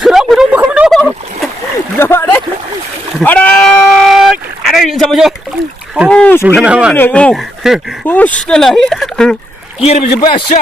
Serang betul bukan betul. Nampak deh. Ada sama je. Oh, Bukan apa? Oh, dah lah. Kira macam biasa.